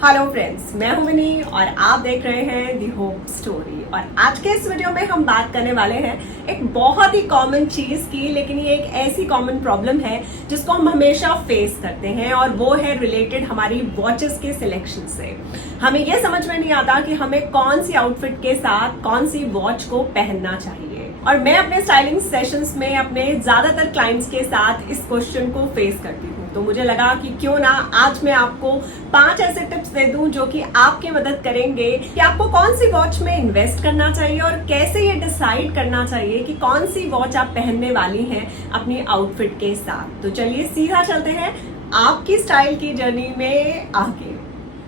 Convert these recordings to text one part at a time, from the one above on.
Hello friends, मैं हूं विनी और आप देख रहे हैं दी होप स्टोरी। और आज के इस वीडियो में हम बात करने वाले हैं एक बहुत ही कॉमन चीज की, लेकिन ये एक ऐसी कॉमन प्रॉब्लम है जिसको हम हमेशा फेस करते हैं और वो है रिलेटेड हमारी वॉचेस के सिलेक्शन से। हमें ये समझ में नहीं आता कि हमें कौन सी आउटफिट के साथ कौन सी वॉच को पहनना चाहिए। और मैं अपने स्टाइलिंग सेशंस में अपने ज्यादातर क्लाइंट्स के साथ इस क्वेश्चन को फेस करती हूँ, तो मुझे लगा कि क्यों ना आज मैं आपको 5 ऐसे टिप्स दे दूं जो कि आपकी मदद करेंगे कि आपको कौन सी वॉच में इन्वेस्ट करना चाहिए और कैसे ये डिसाइड करना चाहिए कि कौन सी वॉच आप पहनने वाली हैं अपनी आउटफिट के साथ। तो चलिए सीधा चलते हैं आपकी स्टाइल की जर्नी में आगे।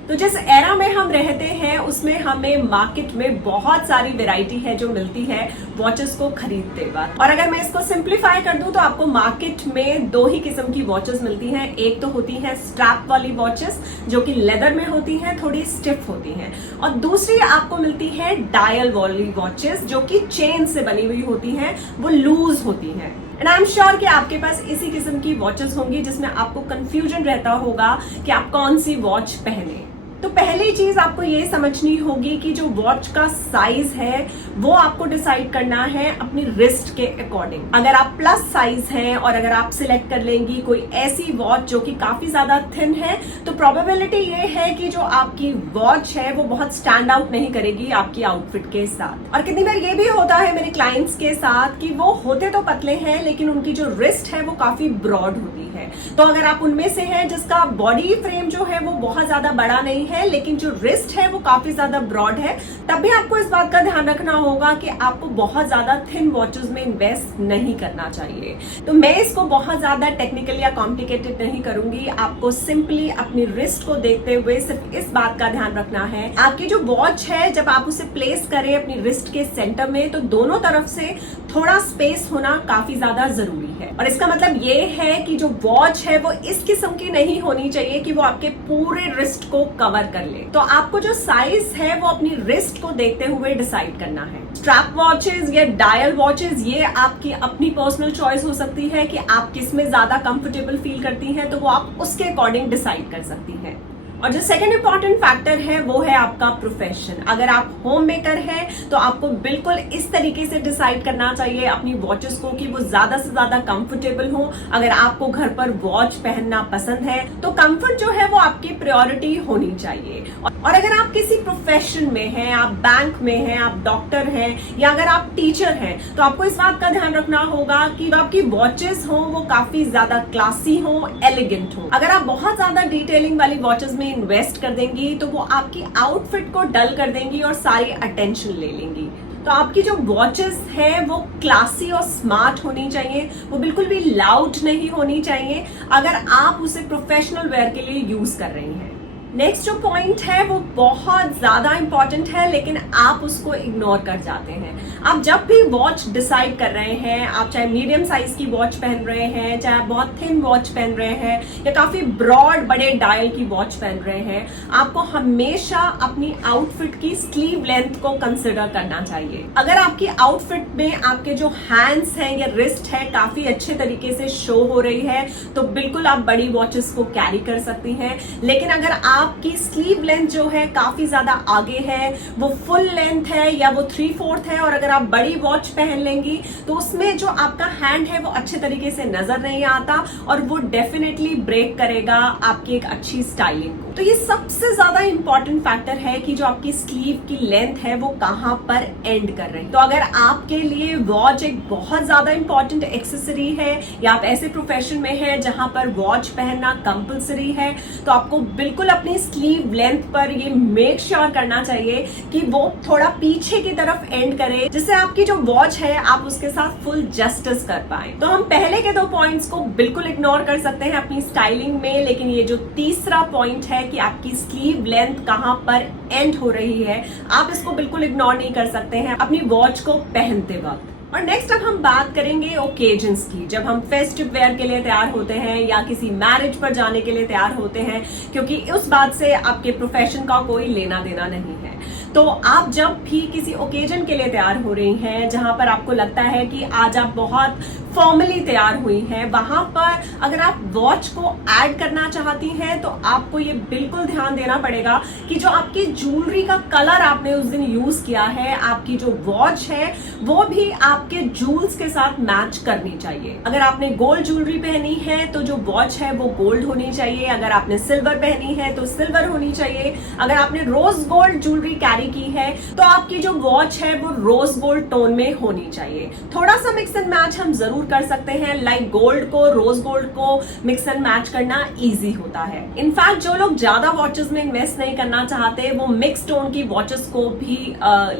तो जिस एरा में हम रहते हैं उसमें हमें मार्केट में बहुत सारी वैरायटी है जो मिलती है वॉचेस को खरीदते वक्त। और अगर मैं इसको सिंप्लीफाई कर दूं तो आपको मार्केट में 2 ही किस्म की वॉचेस मिलती हैं। एक तो होती है स्ट्रैप वाली वॉचेस जो कि लेदर में होती हैं, थोड़ी स्टिफ होती हैं, और दूसरी आपको मिलती है डायल वाली वॉचेस जो कि चेन से बनी हुई होती हैं, वो लूज होती हैं। एंड आई एम श्योर कि आपके पास इसी किस्म की वॉचेस होंगी जिसमें आपको कंफ्यूजन रहता होगा कि आप कौन सी वॉच पहने। तो पहली चीज आपको ये समझनी होगी कि जो वॉच का साइज है वो आपको डिसाइड करना है अपनी रिस्ट के अकॉर्डिंग। अगर आप प्लस साइज हैं और अगर आप सिलेक्ट कर लेंगी कोई ऐसी वॉच जो कि काफी ज्यादा थिन है, तो प्रोबेबिलिटी ये है कि जो आपकी वॉच है वो बहुत स्टैंड आउट नहीं करेगी आपकी आउटफिट के साथ। और कितनी बार ये भी होता है मेरे क्लाइंट्स के साथ कि वो होते तो पतले हैं लेकिन उनकी जो रिस्ट है वो काफी ब्रॉड होती है। तो अगर आप उनमें से हैं जिसका बॉडी फ्रेम जो है वो बहुत ज्यादा बड़ा नहीं है लेकिन जो रिस्ट है वो काफी ज्यादा ब्रॉड है, तब भी आपको इस बात का ध्यान रखना होगा कि आपको बहुत ज्यादा थिन वॉचेस में इन्वेस्ट नहीं करना चाहिए। तो मैं इसको बहुत ज्यादा टेक्निकल या कॉम्प्लिकेटेड नहीं करूंगी, आपको सिंपली अपनी रिस्ट को देखते हुए सिर्फ इस बात का ध्यान रखना है आपकी जो वॉच है जब आप उसे प्लेस करें अपनी रिस्ट के सेंटर में तो दोनों तरफ से थोड़ा स्पेस होना काफी ज्यादा जरूरी है। और इसका मतलब ये है कि जो वॉच है वो इस किस्म की नहीं होनी चाहिए कि वो आपके पूरे रिस्ट को कवर कर ले। तो आपको जो साइज है वो अपनी रिस्ट को देखते हुए डिसाइड करना है। स्ट्रैप वॉचेस या डायल वॉचेस ये आपकी अपनी पर्सनल चॉइस हो सकती है कि आप किस में ज्यादा कंफर्टेबल फील करती हैं, तो वो आप उसके अकॉर्डिंग डिसाइड कर सकती हैं। और जो सेकंड इंपॉर्टेंट फैक्टर है वो है आपका प्रोफेशन। अगर आप होम मेकर हैं तो आपको बिल्कुल इस तरीके से डिसाइड करना चाहिए अपनी वॉचेस को कि वो ज्यादा से ज्यादा कंफर्टेबल हो। अगर आपको घर पर वॉच पहनना पसंद है तो कंफर्ट जो है वो आपकी प्रायोरिटी होनी चाहिए। और अगर आप किसी प्रोफेशन में हैं, आप बैंक में हैं, आप डॉक्टर हैं या अगर आप टीचर हैं, तो आपको इस बात का ध्यान रखना होगा कि आपकी वॉचेस हो वो काफी ज्यादा क्लासी हो, एलिगेंट हो। अगर आप बहुत ज्यादा डिटेलिंग वाली वॉचेस में इन्वेस्ट कर देंगी तो वो आपकी आउटफिट को डल कर देंगी और सारी अटेंशन ले लेंगी। तो आपकी जो वॉचेस है वो क्लासी और स्मार्ट होनी चाहिए, वो बिल्कुल भी लाउड नहीं होनी चाहिए अगर आप उसे प्रोफेशनल वेयर के लिए यूज कर रही हैं। नेक्स्ट जो पॉइंट है वो बहुत ज्यादा इंपॉर्टेंट है लेकिन आप उसको इग्नोर कर जाते हैं। आप जब भी वॉच डिसाइड कर रहे हैं, आप चाहे मीडियम साइज की वॉच पहन रहे हैं, चाहे आप बहुत थिन वॉच पहन रहे हैं या काफी ब्रॉड बड़े डायल की वॉच पहन रहे हैं, आपको हमेशा अपनी आउटफिट की स्लीव लेंथ को कंसिडर करना चाहिए। अगर आपकी आउटफिट में आपके जो हैंड्स हैं या रिस्ट है काफी अच्छे तरीके से शो हो रही है तो बिल्कुल आप बड़ी वॉचेस को कैरी कर सकती हैं। लेकिन अगर आपकी स्लीव लेंथ जो है काफी ज्यादा आगे है, वो फुल लेंथ है या वो 3/4 है, और अगर आप बड़ी वॉच पहन लेंगी तो उसमें जो आपका हैंड है वो अच्छे तरीके से नजर नहीं आता और वो डेफिनेटली ब्रेक करेगा आपकी एक अच्छी स्टाइलिंग को। तो ये सबसे ज्यादा इंपॉर्टेंट फैक्टर है कि जो आपकी स्लीव की लेंथ है वो कहां पर एंड कर रही है। तो अगर आपके लिए वॉच एक बहुत ज्यादा इंपॉर्टेंट एक्सेसरी है या आप ऐसे प्रोफेशन में है जहां पर वॉच पहनना कंपलसरी है, तो आपको बिल्कुल अपनी स्लीव लेंथ पर ये मेक श्योर करना चाहिए कि वो थोड़ा पीछे की तरफ एंड करे, जिससे आपकी जो वॉच है आप उसके साथ फुल जस्टिस कर पाए। तो हम पहले के 2 पॉइंट्स को बिल्कुल इग्नोर कर सकते हैं अपनी स्टाइलिंग में, लेकिन ये जो तीसरा पॉइंट है कि आपकी स्लीव लेंथ कहां पर एंड हो रही है, आप इसको बिल्कुल इग्नोर नहीं कर सकते हैं अपनी वॉच को पहनते वक्त। और नेक्स्ट अब हम बात करेंगे ओकेजन्स की, जब हम फेस्टिव वेयर के लिए तैयार होते हैं या किसी मैरिज पर जाने के लिए तैयार होते हैं, क्योंकि उस बात से आपके प्रोफेशन का कोई लेना देना नहीं है। तो आप जब भी किसी ओकेजन के लिए तैयार हो रही हैं जहां पर आपको लगता है कि आज आप बहुत फॉर्मली तैयार हुई है, वहां पर अगर आप वॉच को ऐड करना चाहती हैं तो आपको ये बिल्कुल ध्यान देना पड़ेगा कि जो आपकी ज्वेलरी का कलर आपने उस दिन यूज किया है, आपकी जो वॉच है वो भी आपके जूल्स के साथ मैच करनी चाहिए। अगर आपने गोल्ड ज्वेलरी पहनी है तो जो वॉच है वो गोल्ड होनी चाहिए, अगर आपने सिल्वर पहनी है तो सिल्वर होनी चाहिए, अगर आपने रोज गोल्ड ज्वेलरी कैरी की है तो आपकी जो वॉच है वो रोज गोल्ड टोन में होनी चाहिए। थोड़ा सा मिक्स एंड मैच हम जरूर कर सकते हैं, लाइक गोल्ड को रोज गोल्ड को मिक्स एंड मैच करना इजी होता है। इनफैक्ट जो लोग ज्यादा वॉचेस में इन्वेस्ट नहीं करना चाहते वो मिक्स टोन की वॉचेस को भी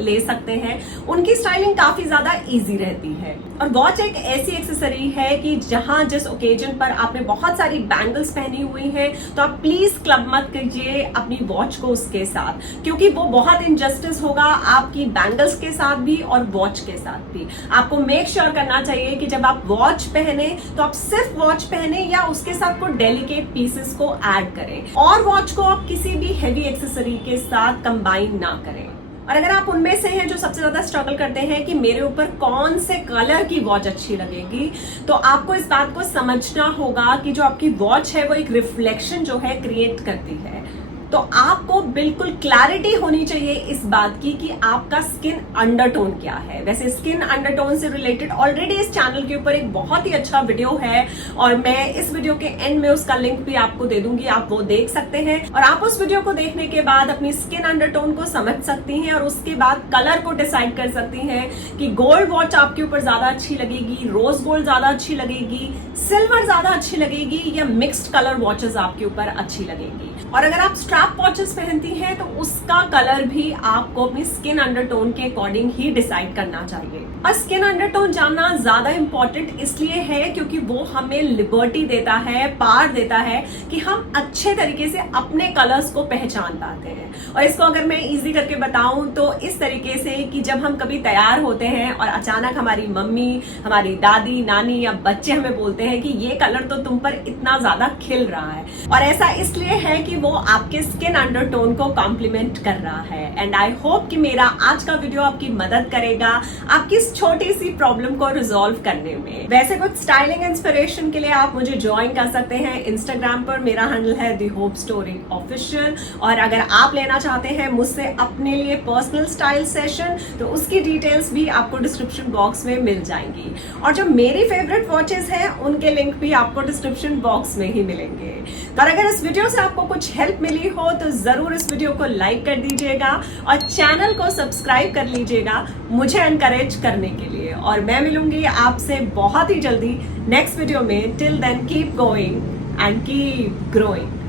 ले सकते हैं, उनकी स्टाइलिंग काफी ज्यादा इजी रहती है। और वॉच एक ऐसी एक्सेसरी है कि जहां जिस ओकेजन पर आपने बहुत सारी बैंगल्स पहनी हुई है तो आप प्लीज क्लब मत कीजिए अपनी वॉच को उसके साथ, क्योंकि वो बहुत इनजस्टिस होगा आपकी बैंगल्स के साथ भी और वॉच के साथ भी। आपको मेक श्योर करना चाहिए कि जब आप वॉच पहने तो आप सिर्फ वॉच पहने या उसके साथ कोई डेलिकेट पीसेस को ऐड करें, और वॉच को आप किसी भी हेवी एक्सेसरी के साथ कंबाइन ना करें। और अगर आप उनमें से हैं जो सबसे ज्यादा स्ट्रगल करते हैं कि मेरे ऊपर कौन से कलर की वॉच अच्छी लगेगी, तो आपको इस बात को समझना होगा कि जो आपकी वॉच है वो एक रिफ्लेक्शन जो है क्रिएट करती है। तो आपको बिल्कुल क्लैरिटी होनी चाहिए इस बात की कि आपका स्किन अंडरटोन क्या है। वैसे स्किन अंडरटोन से रिलेटेड ऑलरेडी इस चैनल के ऊपर एक बहुत ही अच्छा वीडियो है और मैं इस वीडियो के एंड में उसका लिंक भी आपको दे दूंगी, आप वो देख सकते हैं और आप उस वीडियो को देखने के बाद अपनी स्किन अंडरटोन को समझ सकती हैं और उसके बाद कलर को डिसाइड कर सकती हैं कि गोल्ड वॉच आपके ऊपर ज्यादा अच्छी लगेगी, रोज गोल्ड ज्यादा अच्छी लगेगी, सिल्वर ज्यादा अच्छी लगेगी या मिक्स्ड कलर वॉचेस आपके ऊपर अच्छी लगेगी। और अगर आप स्ट्रैप वॉचेस पहनती हैं तो उसका कलर भी आपको अपनी स्किन अंडरटोन के अकॉर्डिंग ही डिसाइड करना चाहिए। और स्किन अंडरटोन जानना ज्यादा इंपॉर्टेंट इसलिए है क्योंकि वो हमें लिबर्टी देता है, पावर देता है कि हम अच्छे तरीके से अपने कलर्स को पहचान पाते हैं। और इसको अगर मैं इजी करके बताऊं तो इस तरीके से कि जब हम कभी तैयार होते हैं और अचानक हमारी मम्मी, हमारी दादी, नानी या बच्चे हमें बोलते हैं कि ये कलर तो तुम पर इतना ज्यादा खिल रहा है, और ऐसा इसलिए है कि वो आपके स्किन अंडरटोन को कॉम्प्लीमेंट कर रहा है। एंड आई होप कि मेरा आज का वीडियो आपकी मदद करेगा आपकी इस छोटी सी प्रॉब्लम को रिजॉल्व करने में। वैसे कुछ स्टाइलिंग इंस्पिरेशन के लिए आप मुझे ज्वाइन कर सकते हैं इंस्टाग्राम पर, मेरा हैंडल है दी होप स्टोरी ऑफिशियल। और अगर आप लेना चाहते हैं मुझसे अपने लिए पर्सनल स्टाइल सेशन तो उसकी डिटेल्स भी आपको डिस्क्रिप्शन बॉक्स में मिल जाएंगी। और जो मेरी फेवरेट वॉचेस हैं उनके लिंक भी आपको डिस्क्रिप्शन बॉक्स में ही मिलेंगे। और अगर इस वीडियो से आपको कुछ हेल्प मिली हो तो जरूर इस वीडियो को लाइक कर दीजिएगा और चैनल को सब्सक्राइब कर लीजिएगा मुझे एनकरेज करने के लिए। और मैं मिलूंगी आपसे बहुत ही जल्दी नेक्स्ट वीडियो में। Till then keep going and keep growing.